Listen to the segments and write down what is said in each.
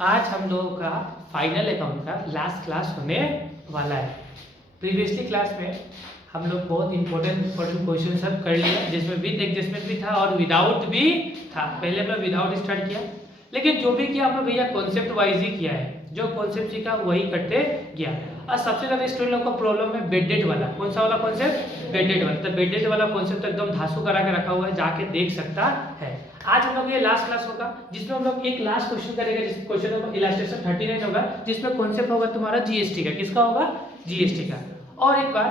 आज हम लोगों का फाइनल अकाउंट का लास्ट क्लास होने वाला है। प्रीवियसली क्लास में हम लोग बहुत इंपॉर्टेंट क्वेश्चन सब कर लिया, जिसमें विद एडजस्टमेंट भी था और विदाउट भी था। पहले हमने विदाउट स्टार्ट किया, लेकिन जो भी किया हमने भैया कॉन्सेप्ट वाइज ही किया है। जो कॉन्सेप्ट सीखा वही करते गया। और सबसे ज़्यादा स्टूडेंट लोग का प्रॉब्लम है बेडेड वाला। कौन सा वाला कॉन्सेप्ट? बेडेड वाला। तो बेडेड वाला कॉन्सेप्ट तो एकदम धांसू करा के रखा हुआ है, जाके देख सकता है। आज हम लोग ये लास्ट क्लास होगा जिसमें हम लोग एक लास्ट क्वेश्चन करेंगे, जिस क्वेश्चन नंबर इलस्ट्रेशन 39 होगा, जिसमें कॉन्सेप्ट होगा तुम्हारा जीएसटी का। किसका होगा? जीएसटी का। और एक बार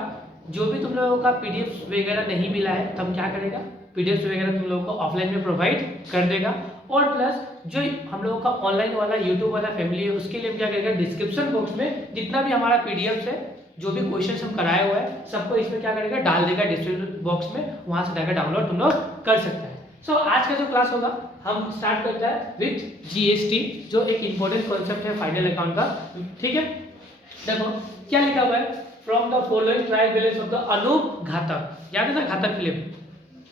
जो भी तुम लोगों का पीडीएफ वगैरह नहीं मिला है तब क्या करेगा, पीडीएफ वगैरह तुम लोगों को ऑफलाइन में प्रोवाइड कर देगा। और प्लस जो हम लोगों का ऑनलाइन वाला यूट्यूब वाला फैमिली है उसके लिए क्या करेगा, डिस्क्रिप्शन बॉक्स में जितना भी हमारा पीडीएफ है, जो भी क्वेश्चन हम कराए हुए हैं, सबको इसमें क्या करेगा, डाल देगा डिस्क्रिप्शन बॉक्स में। वहां से जाकर डाउनलोड तुम लोग कर सकते हैं। सो आज का जो क्लास होगा हम स्टार्ट करता है विथ जीएसटी, जो एक इंपॉर्टेंट कॉन्सेप्ट है फाइनल अकाउंट का। ठीक है, देखो क्या लिखा हुआ है, from the following trial balance of the Anoop Ghatak. याद है ना घातक फिल्म?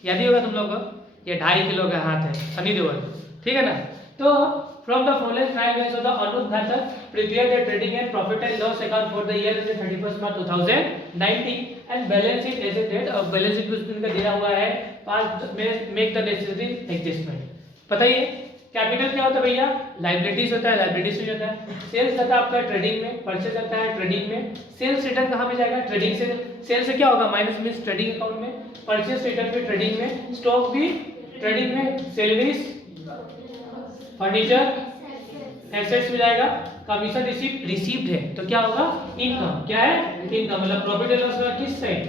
याद ही होगा तुम लोग को। ये 2.5 किलो का हाथ है, सनी देओल, ठीक है ना। तो from the following trial balance of the Anoop Ghatak prepare the trading and profit and loss account for the year ended 31 March 2019 and balance sheet as a date. और बैलेंस शीट उसमें इनका दिया हुआ है, पास में मेक द नेसेसरी एडजस्टमेंट। पता ही है capital क्या होता है भैया? लायबिलिटीज होता है, लायबिलिटीज में जाता है। सेल्स जाता है आपका ट्रेडिंग में, परचेज जाता है ट्रेडिंग में। सेल्स रिटर्न कहाँ में जाएगा? ट्रेडिंग से। सेल्स से क्या होगा? माइनस मींस ट्रेडिंग अकाउंट में। परचेज रिटर्न भी ट्रेडिंग में, स्टॉक भी ट्रेडिंग में, सैलरीज, फर्नीचर, एसेट्स में जाएगा। कमीशन रिसीव्ड है तो क्या होगा? इनकम। क्या है? इनकम। मतलब प्रॉफिट एंड लॉस का किस साइड?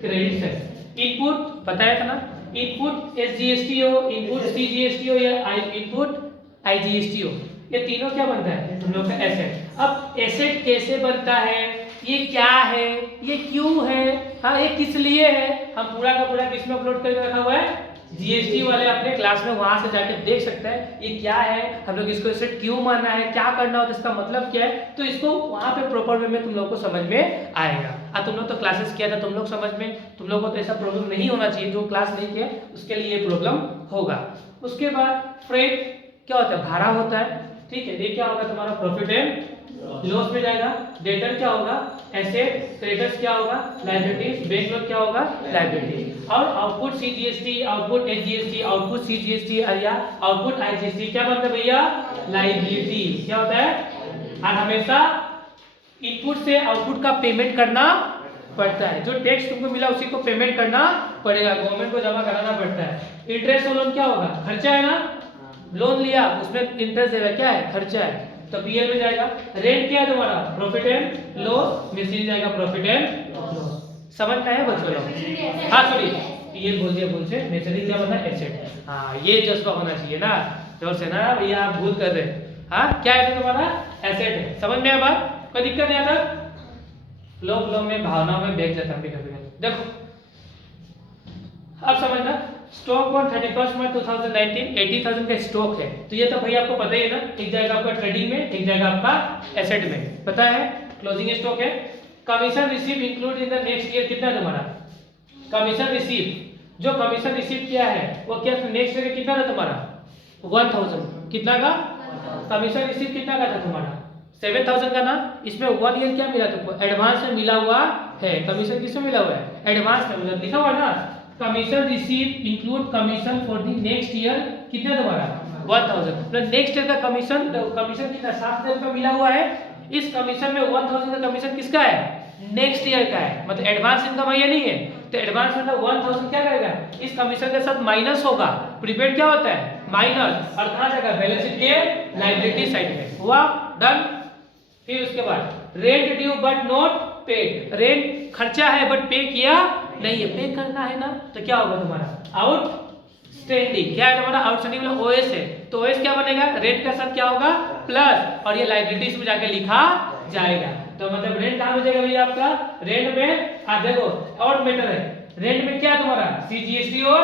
Credit side. इनपुट बताया था ना, इनपुट एसजीएसटी हो, इनपुट सीजीएसटी हो, या इनपुट आईजीएसटी हो, ये तीनों क्या बनता है तुम लोग का? एसेट। अब एसेट कैसे बनता है, ये क्या है, ये क्यों है, हाँ ये किस लिए है, हम पूरा का पूरा किसमें अपलोड करके रखा हुआ है? जीएसटी वाले अपने क्लास में, वहां से जाके देख सकते हैं ये क्या है, हम लोग इसको एसेट क्यों मानना है, क्या करना होता है, इसका मतलब क्या है। तो इसको वहां पे प्रॉपर वे में तुम लोग को समझ में आएगा। तुम लोग तो क्लासेस किया था, तुम लोग समझ में, तुम लोग को तो ऐसा प्रॉब्लम नहीं होना चाहिए। जो क्लास नहीं किया उसके लिए ये प्रॉब्लम होगा। उसके बाद फ्रेट क्या होता है? भाड़ा होता है। ठीक है, ये क्या होगा तुम्हारा? प्रॉफिट एंड लॉस में जाएगा। डेटर क्या होगा? एसेट। क्रेडिटर्स क्या होगा? लायबिलिटीज। बैंक लोन क्या होगा? लायबिलिटी। और output CGST, output HGST, output CGST या आउटपुट आईजीएसटी क्या बनता है भैया? लायबिलिटी। क्या होता है? और हमेशा इनपुट से आउटपुट का पेमेंट करना पड़ता है। जो टैक्स तुमको मिला उसी को पेमेंट करना पड़ेगा, गवर्नमेंट को जमा कराना पड़ता है। इंटरेस्ट और लोन क्या होगा? खर्चा है ना, लोन लिया उसमें इंटरेस्ट देगा, क्या है? खर्चा है, तो पीएल में जाएगा। रेंट क्या है तुम्हारा? प्रॉफिट एंड लॉस में सी जाएगा, प्रॉफिट एंड लॉस। समझना है बच्चों लोग? हाँ सॉरी, पीएल बोल दिया, बोल से नेचुरली क्या बना? एसेट। हाँ ये जज्बा होना चाहिए ना, जोर से ना भैया, आप भूल कर रहे। हाँ क्या है तुम्हारा? एसेट है। समझ में आया बात? कोई दिक्कत नहीं आता? लोग में भावनाओं में बैठ जाता है कभी। देखो अब समझना, स्टॉक ऑन 31 मार्च 2019 80,000 का स्टॉक है। तो ये तो भैया आपको पता ही है ना, एक जाएगा आपका ट्रेडिंग में, एक जाएगा आपका एसेट में, पता है। क्लोजिंग स्टॉक है। Commission receive include in the next year कितना है तुम्हारा? कमीशन रिसीव, जो कमीशन रिसीव किया है वो क्या नेक्स्ट ईयर कितना था तुम्हारा? 1000। कितना का कमीशन रिसीव कितना का था तुम्हारा? 7,000 का ना। इसमें 1 ईयर क्या मिला तुमको? एडवांस में मिला हुआ है। कमीशन किसमें मिला हुआ है? एडवांस में। मतलब लिखा हुआ है ना, commission receive include commission for the next year कितना तुम्हारा? 1000। मतलब नेक्स्ट ईयर का कमीशन, कमीशन कितना? 7,000 का मिला हुआ है। इस कमीशन में 1000 का कमीशन किसका है? नेक्स्ट ईयर का है। मतलब एडवांस इनकम है या नहीं है? तो एडवांस मतलब 1000 क्या करेगा? इस कमीशन के साथ माइनस होगा। प्रीपेड क्या होता है? माइनस। और कहां जाएगा? बैलेंस शीट के लायबिलिटी साइड में। हुआ? डन। फिर उसके बाद rent due but not paid. Rent खर्चा है बट पे किया नहीं है, पे करना है ना, तो क्या होगा तुम्हारा? आउटस्टैंडिंग। क्या है तुम्हारा? आउटस्टैंडिंग मतलब ओएस है, तो ओएस क्या बनेगा? रेंट का साथ क्या होगा? प्लस, और ये लायबिलिटीज में जाके लिखा जाएगा। तो मतलब रेंट कहां में जाएगा भैया आपका? रेंट में। देखो और मैटर है, रेंट में क्या है तुम्हारा? सीजीएसटी और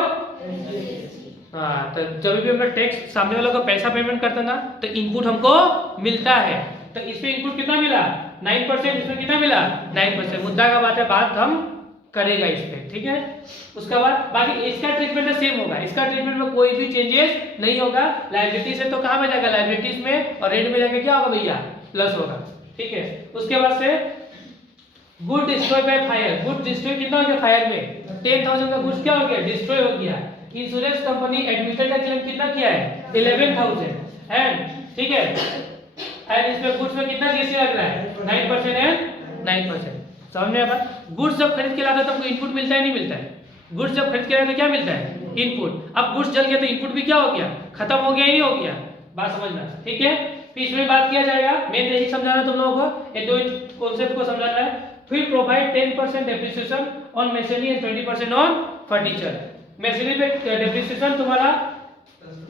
हाँ। तो जब भी हम लोग टैक्स सामने वालों को पैसा पेमेंट करते हैं ना, तो इनपुट हमको मिलता है। तो इसमें इनपुट कितना मिला? 9%। इसमें कितना मिला? 9%। मुद्दा का बात है, बात हम करेगा इस पे, ठीक है। उसके बाद बाकी इसका ट्रीटमेंट सेम होगा, इसका ट्रीटमेंट में कोई भी चेंजेस नहीं होगा। लायबिलिटी से तो कहाँ में जाएगा, लायबिलिटीज में, और रेट में जाके क्या होगा भैया, प्लस होगा, ठीक है। उसके बाद से good destroy by fire, good destroy कितना हो गया फायर में, 10,000 का गुड्स क्या हो गया, डिस्ट्रॉय हो गया। इंश्योरेंस कंपनी एडमिटेड का क्लेम कितना किया है, 11,000, एंड ठीक है, एंड इसमें गुड्स में कितना जीएसटी लग रहा है, 9% एंड 9%। समझ में आया। गुड्स जब खरीद के लाता है तो हमको इनपुट मिलता है नहीं मिलता है, गुड्स जब खरीद के लाता है तो क्या मिलता है, इनपुट। अब गुड्स जल गया तो इनपुट भी क्या हो गया, खत्म हो गया ही नहीं हो गया, बात समझना, ठीक है। फिर इसमें बात किया जाएगा, मेन यही समझाना तुम लोगों को, ये दो कॉन्सेप्ट को समझाना है। फिर provide 10% depreciation on machinery and 20% on furniture. Machinery पे डेप्रिसिएशन तुम्हारा,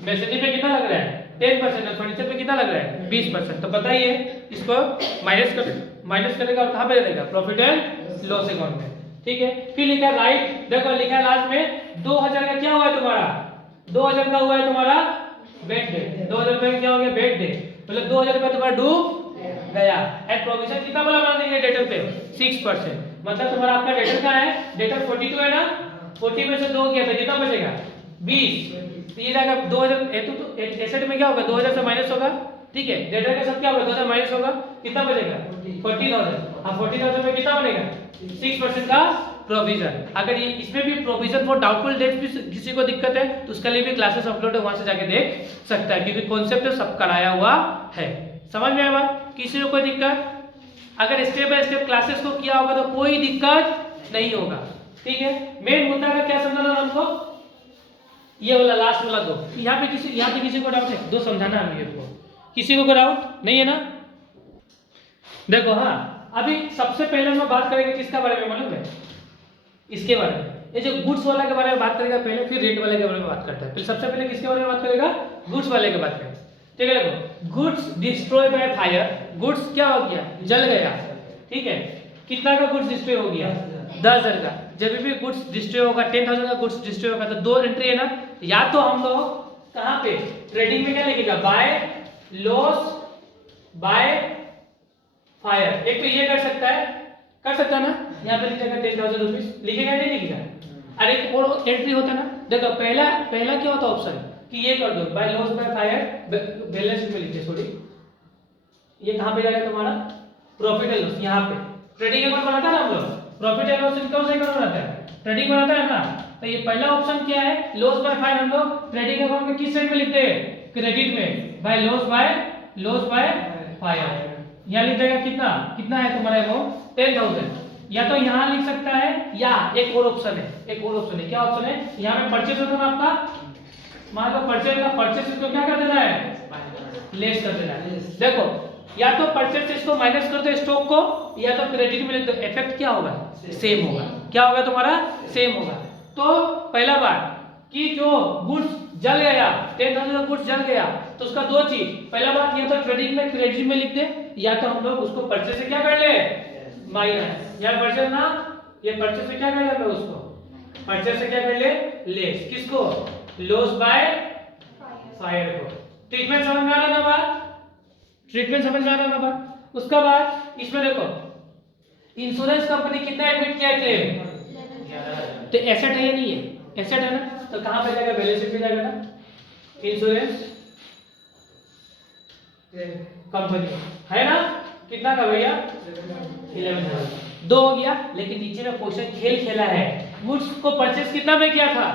मशीनरी पे कितना लग रहा है 10%, और फर्नीचर पे कितना लग रहा है 20%। तो बताइए इसको माइनस करेगा और कहाँ पे रहेगा, प्रॉफिट एंड लॉस अकाउंट में, ठीक है। फिर लिखा है राइट, देखो लिखा है लास्ट में 2000 का क्या हुआ है तुम्हारा, 2000 का हुआ है तुम्हारा बेड डे, 2000 रुपए क्या हो गया बेड डे, मतलब 2000 रुपए तुम्हारा डूब गया। एंड प्रोविजन कितना वाला बना देंगे डेटर पे, 6%, मतलब तुम्हारा आपका डेटर क्या है, डेटर 42 है ना, 40 में से 2 गया तो कितना बचेगा 20, तो ये जाएगा 2000, तो एसेट में क्या होगा 2000 से माइनस होगा, ठीक है। डेटर का सब क्या होगा 2000 माइनस होगा, कितना बचेगा 40,000। अब 40,000 में कितना बनेगा 6% का प्रोविजन। अगर ये इसमें भी प्रोविजन फॉर डाउटफुल डेट भी किसी को दिक्कत है तो उसके लिए भी क्लासेस अपलोड है, वहां से जाके देख सकता है, क्योंकि कॉन्सेप्ट सब कराया हुआ है। समझ में आया बात, किसी को कोई दिक्कत, अगर स्टेप बाय स्टेप क्लासेस को किया होगा तो कोई दिक्कत नहीं होगा, ठीक है। मेन मुद्दा का क्या समझाना हमको, ये वाला लास्ट वाला दो, यहाँ पे किसी को डाउट है, दो समझाना है मेरे को, किसी को डाउट नहीं है ना। देखो हाँ, अभी सबसे पहले हम बात करेंगे किसका बारे में मालूम है, इसके बारे में, ये जो गुड्स वाला के बारे में बात करेगा पहले, फिर रेट वाले के बारे में बात करता है। सबसे पहले किसके बारे में बात करेगा, गुड्स वाले के बात करेगा, ठीक है। देखो goods destroy by fire, goods क्या हो गया जल गया, ठीक है। कितना का गुड्स डिस्ट्रॉय हो गया 10,000 का। जब भी गुड्स डिस्ट्रॉय होगा 10,000 का गुड्स डिस्ट्रॉय होगा तो दो एंट्री है ना, या तो हम लोग कहाँ पे ट्रेडिंग में क्या लिखेगा, बाय लॉस बाय फायर, एक तो ये कर सकता है ना, यहाँ पे लिखेगा 10,000 रुपीज, लिखेगा नहीं लिखेगा। अरे एक और एंट्री होता ना, देखो पहला क्या होता ऑप्शन कि ये कर दो by loss by fire, balance sheet में लिखिए, सॉरी ये कहाँ पे जाएगा तुम्हारा प्रॉफिट एंड लॉस, यहाँ पे ट्रेडिंग अकाउंट बनाता है ना हम लोग, प्रॉफिट एंड लॉस कौन सा अकाउंट बनाता है, ट्रेडिंग बनाता है ना। तो ये पहला ऑप्शन क्या है, लॉस बाय फायर, हम लोग ट्रेडिंग अकाउंट में किस साइड में लिखते हैं, क्रेडिट में, बाय लॉस बाय फायर। यहाँ लिख देगा कितना है तुम्हारा अमाउंट 10,000, या तो यहाँ लिख सकता है, या एक और ऑप्शन है, क्या ऑप्शन है, यहाँ पे परचेज होता है आपका, मान लो परचेज को क्या कर देना है, लेस कर देना है। देखो या तो परचेज से इसको माइनस कर दो स्टॉक को, या तो क्रेडिट में लिख दो, इफेक्ट क्या होगा सेम होगा, क्या होगा तुम्हारा सेम होगा। तो पहला बात कि जो गुड्स जल गया 10,000 का गुड्स जल गया तो उसका दो चीज, पहला बात या तो ट्रेडिंग में क्रेडिट में लिख दे, या तो हम लोग उसको परचेज से क्या कर ले माइनस, या परचेज ना, ये परचेज से क्या कर ले, हम लोग उसको परचेज से क्या कर ले लेस, किसको लॉस बाय फायर को। ट्रीटमेंट समझ में आ रहा ना बात, ट्रीटमेंट समझ में आ रहा ना बात। उसका बाद इसमें देखो इंश्योरेंस कंपनी कितना एडमिट किया क्लेम, तो एसेट है या नहीं है, एसेट है ना, तो कहां पे जाएगा बैलेंस शीट में जाएगा ना, इंश्योरेंस कंपनी है ना, कितना का भैया 11,000, दो हो गया। लेकिन नीचे में क्वेश्चन खेला है, गुड्स को परचेज कितना में किया था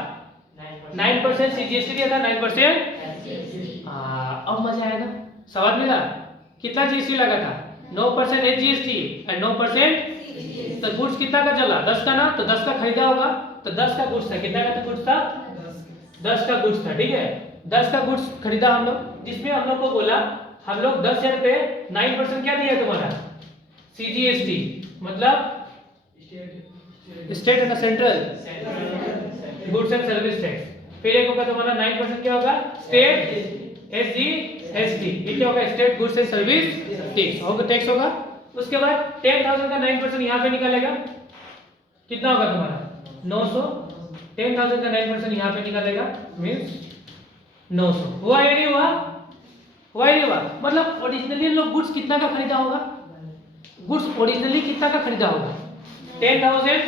9% सीजीएसटी दिया था 9%, अब मजा आएगा, सवाल मिला कितना जीएसटी लगा था 9% जीएसटी एंड 9%, तो गुड्स कितना का चला 10 का ना, तो 10 का खरीदा होगा, तो 10 का गुड्स था, कितना का गुड्स था 10 का गुड्स था, ठीक है। 10 का गुड्स खरीदा हम लोग, जिसमें हम लोग को बोला हम लोग 10,000 पे 9% क्या दिया तुम्हारा सीजीएसटी, मतलब state and central goods and service tax, फिर एक होगा तुम्हारा 9% क्या होगा स्टेट एसजीएसटी, ये क्या होगा state goods and service tax होगा, टैक्स होगा। उसके बाद 10,000 का 9% यहाँ पे निकालेगा, कितना होगा तुम्हारा 900, 10,000 का 9% यहाँ पे निकालेगा मींस 900, हुआ या नहीं हुआ, मतलब ओरिजिनली लोग गुड्स कितना का खरीदा होगा, गुड्स ओरिजिनली कितना का खरीदा होगा 10,000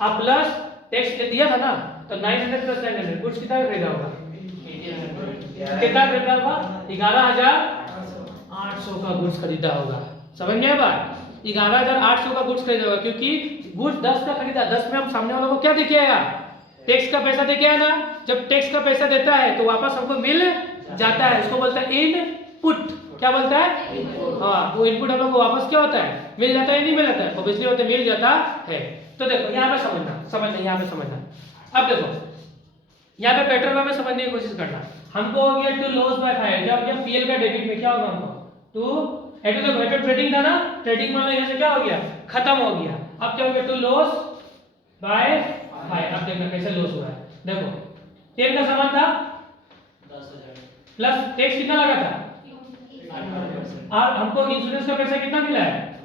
अब प्लस टैक्स दिया था ना, तो 900 प्लस 900 गुड्स कितना का खरीदा होगा? कितना खरीदा होगा? 11,800 का गुड्स खरीदा होगा। समझ में आया बात? 11,800 का गुड्स खरीदा होगा, क्योंकि गुड्स 10 का खरीदा, 10 में हम सामने वालों को क्या देके आएगा? टैक्स का पैसा देके आया ना। जब टैक्स का पैसा देता है तो वापस हमको मिल जाता है, इसको बोलता है इनपुट। क्या बोलता है? हाँ, वो इनपुट हम लोग को वापस क्या होता है? मिल जाता है, नहीं मिल जाता है? ऑब्वियसली होता है, मिल जाता है। तो देखो यहाँ पे समझना यहाँ पे समझना। अब देखो यहाँ पे पैटर्न में समझने की कोशिश करना। हमको हो गया टू लॉस बाय 5, क्या हो गया? पीएल का डेबिट में क्या होगा हमको? टू देखो ट्रेडिंग था ना, ट्रेडिंग मतलब यहाँ से क्या हो गया? खत्म हो गया। अब क्या हो गया? To loss by 5। अब देखना कैसे लॉस हुआ है। देखो तेल का सामान था 10,000 प्लस टैक्स कितना लगा था? और हमको इंश्योरेंस का पैसा कितना मिला है?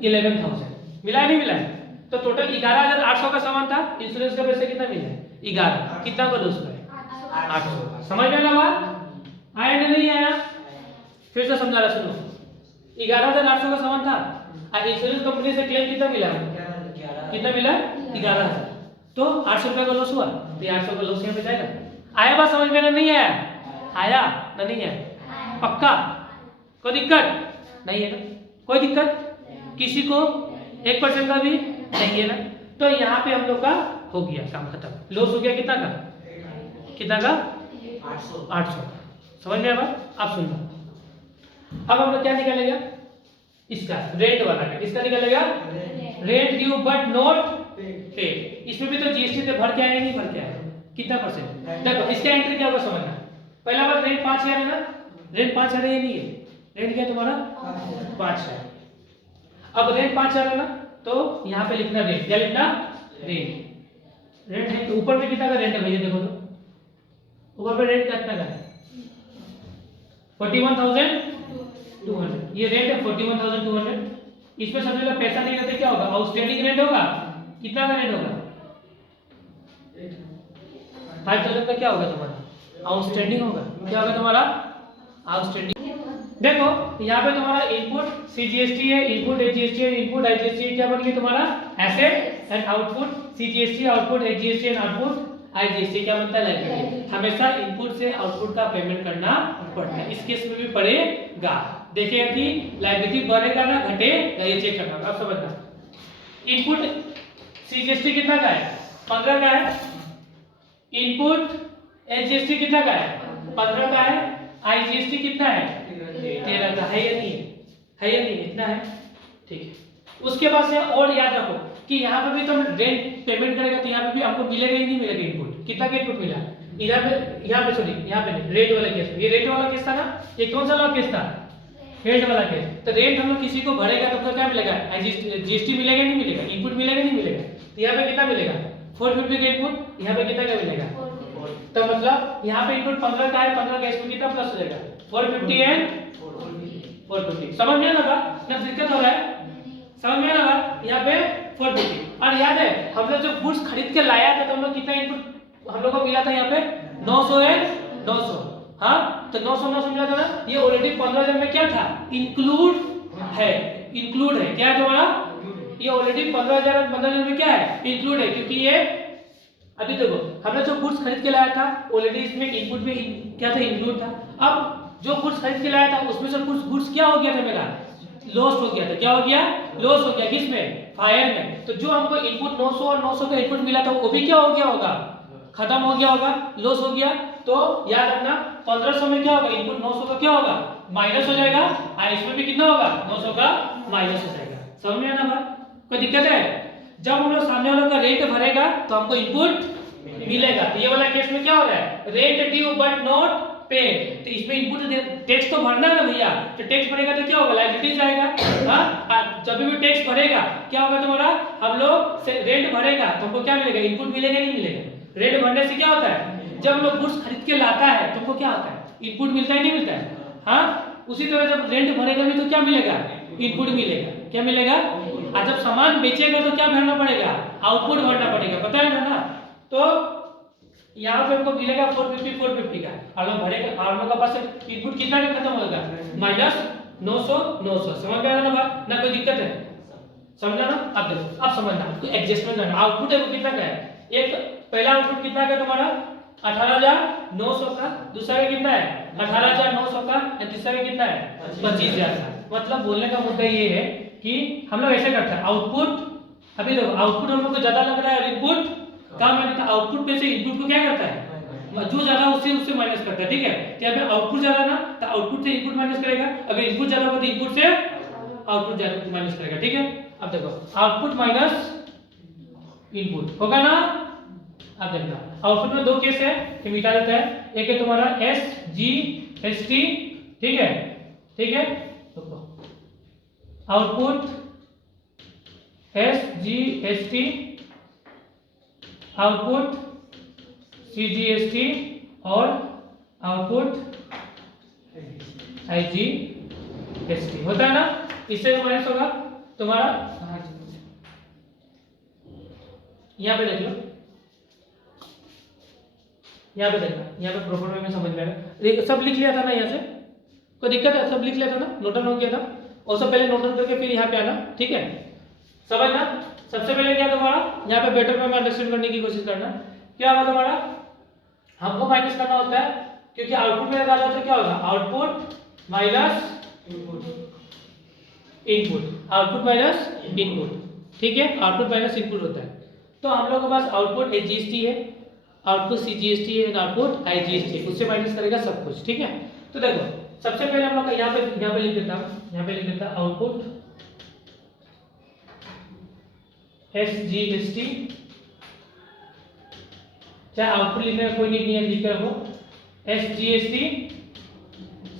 11,000 मिला है, नहीं मिला है? तो टोटल 11,800 का सामान था, इंश्योरेंस का पैसा कितना मिला है? 11। कितना को लॉस हुआ है? 800। समझ में आया बात? आया या नहीं आया? फिर से समझा रहा, सुनो। 11,800 का सामान था और इंश्योरेंस कंपनी से क्लेम कितना मिला? कितना मिला? 11,000। तो 800 रुपये का लॉस हुआ, तो 800 का लॉस यहाँ पे जाएगा। आया बात समझ में? नहीं आया? आया ना? नहीं आया? पक्का? कोई दिक्कत नहीं है ना? कोई दिक्कत किसी को 1% का भी नहीं है ना? तो यहाँ पे हम लोग का हो गया काम खत्म। लॉस हो गया कितना का? कितना का? 800। समझ में आया बात? आप सुन लो। अब हम लोग क्या निकालेगा? इसका रेंट वाला का। किसका निकालेगा? Rent due but not paid. इसमें भी तो जीएसटी से भर के आया नहीं भर के आया? कितना परसेंट? देखो इसका एंट्री क्या होगा समझना। पहला बात, रेंट 5,000 है ना? रेंट 5,000 है, ये नहीं है? रेंट क्या तुम्हारा? 5,000। अब रेंट 5,000 है ना, तो यहाँ पे लिखना रेंट। क्या लिखना? रेंट है। तो ऊपर में कितना का रेंट है भैया? देखो तो ऊपर पे रेंट कितना का है? 41,200। ये रेंट है 41,200। इसमें सबसे पहले पैसा नहीं रहता, क्या होगा? आउटस्टैंडिंग रेंट होगा। कितना का रेंट होगा? 5,000 का क्या होगा तुम्हारा? आउटस्टैंडिंग होगा। क्या होगा तुम्हारा? आउटस्टैंडिंग। देखो यहाँ पे तुम्हारा इनपुट सीजीएसटी है, इनपुट एचजीएसटी है, इनपुट आईजीएसटी है। क्या बन गया तुम्हारा? Asset and output CGST, output HGST and output IGST. क्या बनता है? लायबिलिटी। हमेशा इनपुट से आउटपुट का पेमेंट करना पड़ता है। इस केस में भी पड़ेगा। देखिएगा कि लायबिलिटी बढ़ेगा ना घटेगा, ये चेक करना। अब समझना, इनपुट सीजीएसटी कितना का है? 15 का है। इनपुट एचजीएसटी कितना का है? 15 का है। आईजीएसटी कितना है? 13 का है या नहीं? है या नहीं? इतना है, ठीक है। उसके बाद से और याद रखो कि यहाँ पे भी तो रेंट पेमेंट करेगा, तो यहाँ पे भी आपको मिलेगा ही नहीं मिलेगा इनपुट। कितना का इनपुट मिला? यहाँ पे सॉरी, यहाँ पे नहीं, रेंट वाला केस। ये रेंट वाला केस था ना? ये कौन सा वाला केस था? रेंट वाला केस। तो रेंट हम लोग किसी को भरेगा तो क्या मिलेगा? जीएसटी मिलेगा नहीं मिलेगा? इनपुट मिलेगा नहीं मिलेगा? तो यहाँ पे कितना मिलेगा? 450 का इनपुट। यहाँ पे कितना का मिलेगा? तो मतलब यहाँ पे इनपुट 15 का है, 15 का इसमें कितना प्लस हो जाएगा? 450 एंड 450। समझ में आ रहा? क्या दिक्कत हो रहा है? समझ में आ रहा? यहाँ पे 450। और याद है हम लोग जब गुड्स खरीद के लाया था तो हम लोग कितना इनपुट हम लोग को मिला था? यहाँ पे 900 है, 900। हाँ, तो 900 मिला था ना? ये ऑलरेडी 15,000 में क्या था? इंक्लूड है। इंक्लूड है। क्या है तुम्हारा? ये ऑलरेडी 15,000 में क्या है? इंक्लूड है, क्योंकि ये अभी देखो हमने जो गुड्स खरीद के लाया था ऑलरेडी इसमें इनपुट में क्या था? इंक्लूड था। अब जो गुड्स खरीद के लाया था उसमें से कुछ गुड्स क्या हो गया था? मेरा लॉस हो गया था। क्या हो गया? लॉस हो गया। किसमें? फायर में। तो जो हमको इनपुट 900 और 900 का इनपुट मिला था वो भी क्या हो गया होगा? खत्म हो गया होगा, लॉस हो गया। तो याद रखना 1500 में क्या होगा? इनपुट 900 का क्या होगा? माइनस हो जाएगा। और इसमें भी कितना होगा? 900 का माइनस हो जाएगा। समझ में आना बात? कोई दिक्कत है? जब हम लोग सामने वालों का रेट भरेगा तो हमको इनपुट मिलेगा। ये वाला केस में क्या हो रहा है? Rate due but not paid. तो इसमें इनपुट टैक्स तो भरना है ना भैया, तो टैक्स भरेगा तो क्या होगा? लायबिलिटी जाएगा। हाँ, जब भी टैक्स भरेगा क्या होगा तुम्हारा? हम लोग रेंट भरेगा तो हमको क्या मिलेगा? इनपुट मिलेगा नहीं मिलेगा? रेंट भरने से क्या होता है? जब लोग गुड्स खरीद के लाता है तुमको क्या होता है? इनपुट मिलता है नहीं मिलता है? हाँ, उसी तरह जब रेंट भरेगा भी तो क्या मिलेगा? इनपुट मिलेगा। क्या मिलेगा? और जब सामान बेचेगा तो क्या भरना पड़ेगा? आउटपुट भरना पड़ेगा। पता है ना? तो यहाँ पे हमको मिलेगा 450 का। और लोग भरेगा और लोग का पास इनपुट कितना का खत्म होगा? माइनस 900। समझ में आ रहा ना बात? ना कोई दिक्कत है? समझा ना? अब देखो, अब समझना, आपको एडजस्टमेंट करना। आउटपुट देखो कितना का है, एक पहला आउटपुट कितना का तुम्हारा 18,900 का, दूसरा का कितना है 18,900 का, या तीसरा का कितना है 25,000 का। मतलब बोलने का मुद्दा ये है कि हम लोग ऐसे करते हैं, आउटपुट अभी देखो आउटपुट हम लोग को ज्यादा लग रहा है और इनपुट कम है, तो आउटपुट में से इनपुट को क्या करता है, जो ज्यादा उससे उससे माइनस करता है, ठीक है। तो यहाँ पे आउटपुट ज्यादा ना, तो आउटपुट से इनपुट माइनस करेगा, अगर इनपुट ज्यादा होगा तो इनपुट से आउटपुट ज्यादा माइनस करेगा, ठीक है। अब देखो आउटपुट माइनस इनपुट होगा ना। अब देखना आउटपुट में दो केस है, कि मिटा देता है। एक है तुम्हारा SGST, ठीक है, ठीक है। आउटपुट SGST, आउटपुट CGST और आउटपुट IGST होता है ना। इससे जो माइनस होगा तुम्हारा, यहाँ पे देख लो, यहाँ पे देखना, यहाँ पे प्रॉपर वे में समझ में आएगा। सब लिख लिया था ना, यहाँ से कोई दिक्कत है, सब लिख लिया था ना, नोट डाउन हो गया था, और सब पहले नोट डाउन करके फिर यहाँ पे आना, ठीक है। समझना, सबसे पहले क्या तुम्हारा यहाँ पे बेटर वे में अंडरस्टैंड करने की कोशिश करना। क्या होगा तुम्हारा, हमको माइनस करना होता है, क्योंकि आउटपुट में डाला तो क्या होगा, output minus input, output minus input, ठीक है, आउटपुट माइनस इनपुट होता है। तो हम लोग के पास आउटपुट SGST है, आउटपुट CGST है, आउटपुट IGST है, उससे माइनस करेगा सब कुछ, ठीक है। तो देखो सबसे पहले हम लोग का यहाँ पे लिख देता हूँ, यहाँ पे लिख देता आउटपुट SGST, चाहे आउटपुट लिखने का कोई नीड नहीं है, लिख कर हो SGST,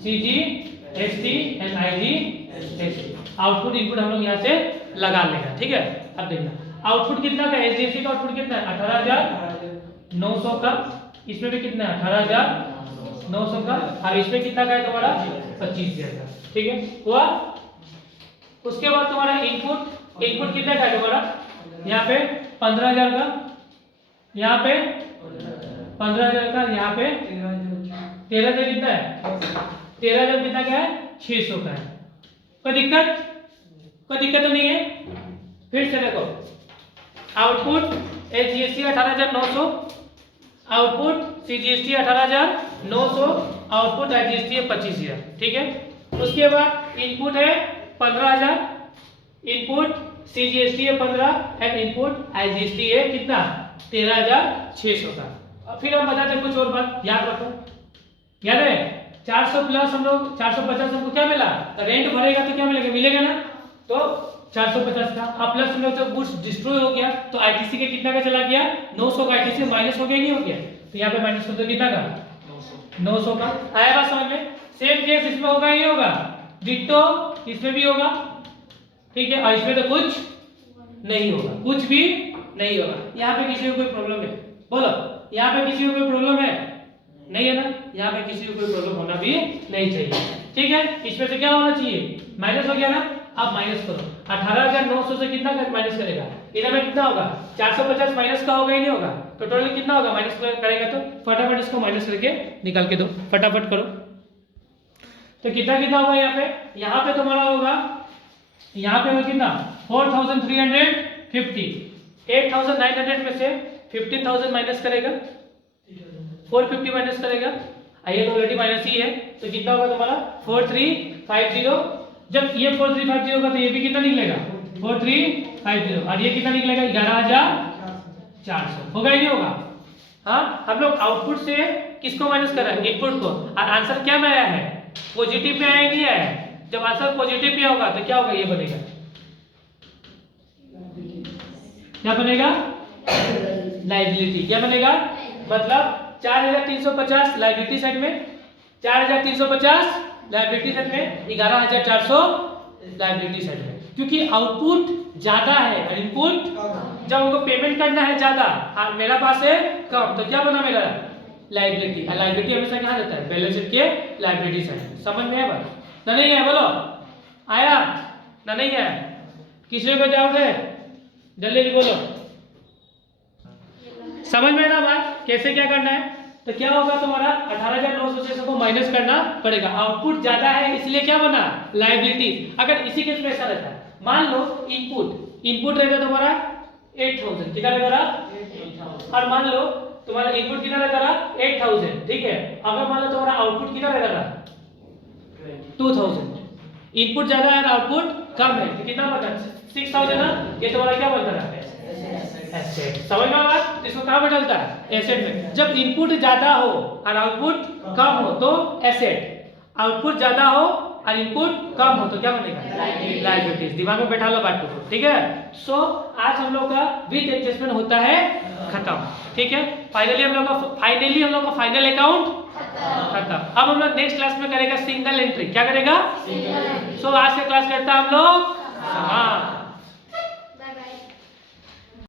CGST and IGST। Output input हम लोग यहाँ से लगा लेगा, ठीक है। अब देखना आउटपुट कितना का है, SGST का आउटपुट कितना है 18,900 का, इसमें भी कितना है 18,900 का, और इसमें कितना का है तुम्हारा 25,000 का, ठीक है हुआ। उसके बाद तुम्हारा इनपुट, इनपुट कितना का है तुम्हारा, यहाँ पे 15,000 का, यहाँ पे 15,000 का, यहाँ पे 13,000 कितना है 13,000 कितना का है 600 का है। कोई दिक्कत तो नहीं है। फिर से देखो output SGST 18,900, output CGST 18,900, output IGST है 25,000, ठीक है। उसके बाद इनपुट है 15,000, इनपुट CGST है 15 एंड इनपुट IGST है कितना 13,600 का। अब फिर हम बताते हैं कुछ और बात, याद रखो, याद है 400 प्लस हम लोग 450 हमको क्या मिला, रेंट भरेगा तो क्या मिलेगा, मिलेगा ना, तो 450 का। अब प्लस हम लोग तो गुड्स डिस्ट्रॉय हो गया, तो ITC के कितना का चला गया 900 का, ITC माइनस हो गया नहीं हो गया, तो यहाँ पे माइनस होता कितना का 900 का। आया बात समझ में। सेम केस इसमें होगा ही नहीं होगा, डिट्टो इसमें भी होगा, ठीक है, और इसमें तो कुछ नहीं होगा, कुछ भी नहीं होगा। यहाँ पे किसी को कोई प्रॉब्लम है, बोलो यहाँ पे किसी को कोई प्रॉब्लम है, नहीं है ना, यहाँ पे किसी को कोई प्रॉब्लम होना भी नहीं चाहिए, ठीक है। इसमें से क्या होना चाहिए, माइनस हो गया ना, अब माइनस करो 18,900 से कितना माइनस करेगा, इधर में कितना होगा 450 माइनस का होगा ही नहीं होगा, तो टोटल कितना होगा माइनस करेगा, तो फटाफट इसको माइनस करके निकाल के दो, फटाफट करो। तो कितना कितना होगा यहाँ पे तुम्हारा होगा, यहाँ पे होगा कितना 4,350, 8,900 में से 15,000 माइनस करेगा, 450 माइनस करेगा, आइए तो ऑलरेडी माइनस ही है, तो कितना होगा तुम्हारा 4350। जब ये 4350 होगा तो ये भी कितना निकलेगा 4350, और ये कितना निकलेगा 11,400, होगा ही नहीं होगा। हाँ, हम लोग आउटपुट से किसको माइनस कर रहे हैं, इनपुट को, और आंसर क्या में आया है, पॉजिटिव में आया नहीं आया है। जब आंसर पॉजिटिव में होगा तो क्या होगा, ये बनेगा, क्या बनेगा लायबिलिटी, क्या बनेगा, मतलब 4,350 लायबिलिटी साइड में, 4,350 लायबिलिटी साइड में, 11,400 लायबिलिटी साइड में, क्योंकि आउटपुट ज्यादा है और इनपुट जब उनको पेमेंट करना है ज्यादा और मेरा पास है कम, तो क्या बना मेरा लायबिलिटी, और लायबिलिटी हमेशा कहाँ रहता है, बैलेंस शीट के लायबिलिटी साइड। समझ में आया बात ना, नहीं है, बोलो आया ना, नहीं है, किसी को डाउट है, जल्दी बोलो, समझ में ना बात, कैसे क्या करना है। तो क्या होगा तुम्हारा 18,900 से सबको माइनस करना पड़ेगा, आउटपुट ज्यादा है इसलिए क्या बना लायबिलिटी। अगर इसी केस में ऐसा रहता है, मान लो इनपुट इनपुट रहेगा तुम्हारा 8000, कितना रहेगा? और मान लो तुम्हारा इनपुट कितना रहेगा? 8000, ठीक है। अगर मान लो तुम्हारा आउटपुट कितना रहेगा? 2000। इनपुट ज्यादा है और आउटपुट कम है, तो कितना बचा? 6000 ना। ये तुम्हारा क्या बनता है? एसेट। समझ में बात? इसको कहाँ में डलता है? एसेट में। जब इनपुट ज्यादा हो और आउटपुट कम हो तो एसेट, आउटपुट ज्यादा हो और इनपुट कम हो तो क्या बनेगा? लायबिलिटीज। दिमाग में बैठा लो बात को, ठीक है। सो आज हम लोग का विथ एडजस्टमेंट होता है खत्म, ठीक है। फाइनली हम लोग का फाइनल अकाउंट खत्म। अब हम लोग नेक्स्ट क्लास में करेगा सिंगल एंट्री। क्या करेगा? सो आज का क्लास करता हम लोग समाप्त।